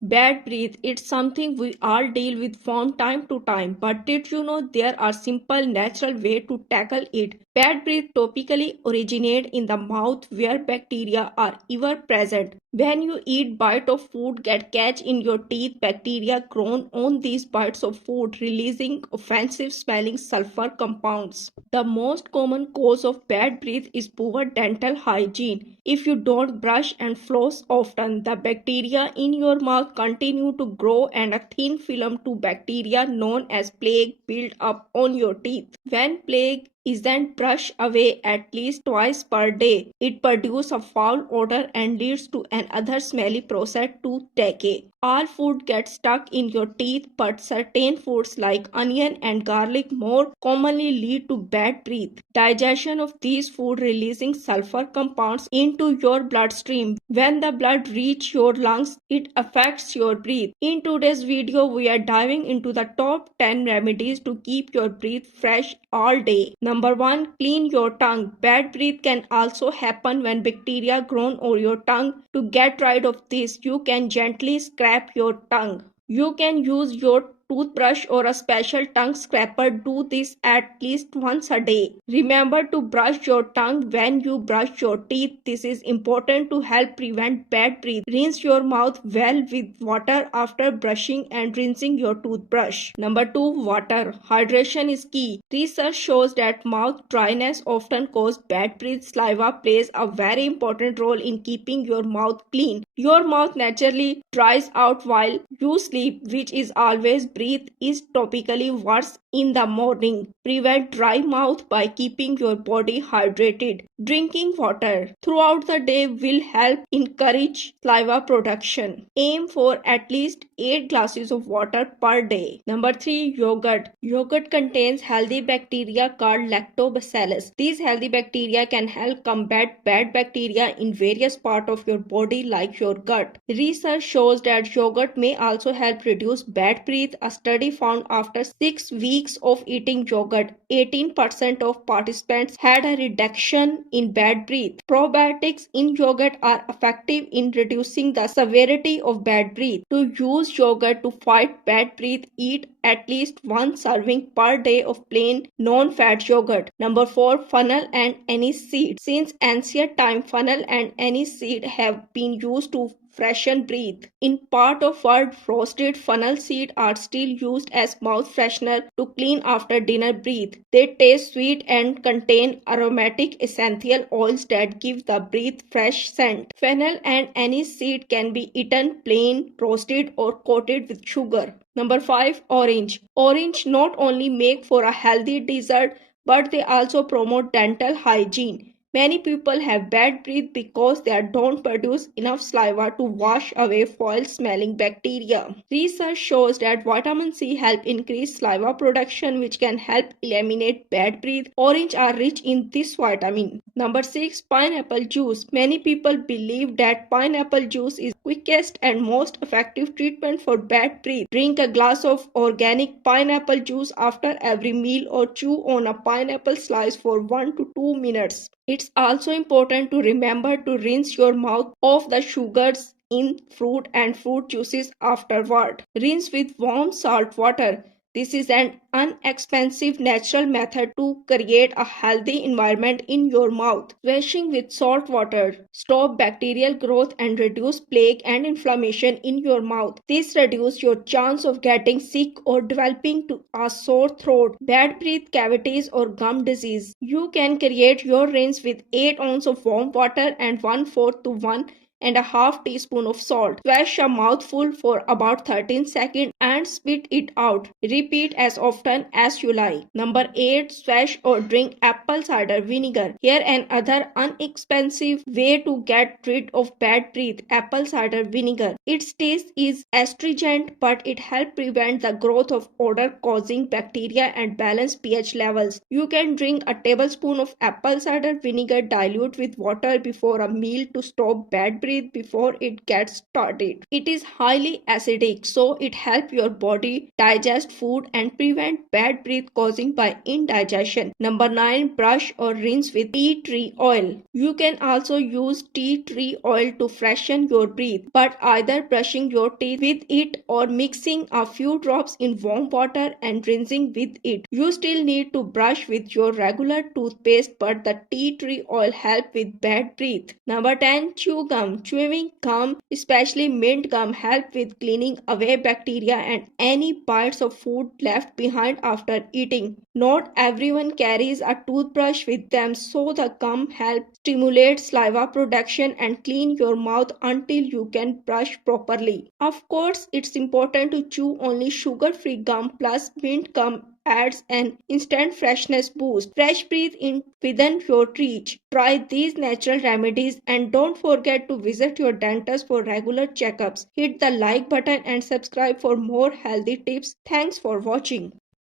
Bad breath, it's something we all deal with from time to time, but did you know there are simple natural way to tackle it? Bad breath typically originate in the mouth where bacteria are ever present. When you eat bite of food get catch in your teeth, bacteria grown on these bites of food releasing offensive smelling sulfur compounds. The most common cause of bad breath is poor dental hygiene. If you don't brush and floss often, the bacteria in your mouth continue to grow and a thin film to bacteria known as plaque build up on your teeth. When plaque isn't brushed away at least twice per day, it produces a foul odor and leads to another smelly process tooth decay. All food gets stuck in your teeth, but certain foods like onion and garlic more commonly lead to bad breath. Digestion of these food releasing sulfur compounds into your bloodstream. When the blood reaches your lungs, it affects your breath. In today's video, we are diving into the top 10 remedies to keep your breath fresh all day. Number 1. Clean your tongue. Bad breath can also happen when bacteria grow on your tongue. To get rid of this, you can gently scrape your tongue. You can use your toothbrush or a special tongue scraper. Do this at least once a day. Remember to brush your tongue when you brush your teeth. This is important to help prevent bad breath. Rinse your mouth well with water after brushing and rinsing your toothbrush. Number 2. Water. Hydration is key. Research shows that mouth dryness often causes bad breath. Saliva plays a very important role in keeping your mouth clean. Your mouth naturally dries out while you sleep, which is always breathe is topically worse in the morning. Prevent dry mouth by keeping your body hydrated. Drinking water throughout the day will help encourage saliva production. Aim for at least 8 glasses of water per day. Number 3. Yogurt. Yogurt contains healthy bacteria called lactobacillus. These healthy bacteria can help combat bad bacteria in various parts of your body like your gut. Research shows that yogurt may also help reduce bad breath. A study found after 6 weeks of eating yogurt, 18% of participants had a reduction in bad breath. Probiotics in yogurt are effective in reducing the severity of bad breath. To use yogurt to fight bad breath, eat at least one serving per day of plain non-fat yogurt. Number 4. Fennel and anise seed. Since ancient time, fennel and anise seed have been used to freshen breath. In part of world, roasted fennel seed are still used as mouth freshener to clean after dinner breath. They taste sweet and contain aromatic essential oils that give the breath fresh scent. Fennel and anise seed can be eaten plain, roasted or coated with sugar. Number 5. Orange. Orange not only make for a healthy dessert, but they also promote dental hygiene. Many people have bad breath because they don't produce enough saliva to wash away foul-smelling bacteria. Research shows that vitamin C helps increase saliva production, which can help eliminate bad breath. Orange are rich in this vitamin. Number 6. Pineapple juice. Many people believe that pineapple juice is quickest and most effective treatment for bad breath. Drink a glass of organic pineapple juice after every meal or chew on a pineapple slice for 1 to 2 minutes. It's also important to remember to rinse your mouth of the sugars in fruit and fruit juices afterward. Rinse with warm salt water. This is an inexpensive natural method to create a healthy environment in your mouth. Washing with salt water stop bacterial growth and reduce plaque and inflammation in your mouth. This reduces your chance of getting sick or developing a sore throat, bad breath, cavities or gum disease. You can create your rinse with 8 ounces of warm water and 1/4 to 1.5 teaspoon of salt. Swash a mouthful for about 13 seconds and spit it out. Repeat as often as you like. Number 8. Swash or drink apple cider vinegar. Here another inexpensive way to get rid of bad breath. Apple cider vinegar. Its taste is astringent, but it helps prevent the growth of odor causing bacteria and balance pH levels. You can drink a tablespoon of apple cider vinegar dilute with water before a meal to stop bad breath before it gets started. It is highly acidic, so it helps your your body digest food and prevent bad breath causing by indigestion. Number 9. Brush or rinse with tea tree oil. You can also use tea tree oil to freshen your breath, but either brushing your teeth with it or mixing a few drops in warm water and rinsing with it. You still need to brush with your regular toothpaste, but the tea tree oil helps with bad breath. Number 10. Chew gum. Chewing gum, especially mint gum, help with cleaning away bacteria and any bites of food left behind after eating. Not everyone carries a toothbrush with them, so the gum helps stimulate saliva production and clean your mouth until you can brush properly. Of course, it's important to chew only sugar-free gum, plus mint gum adds an instant freshness boost. Fresh breath in within your reach. Try these natural remedies and don't forget to visit your dentist for regular checkups. Hit the like button and subscribe for more healthy tips. Thanks for watching.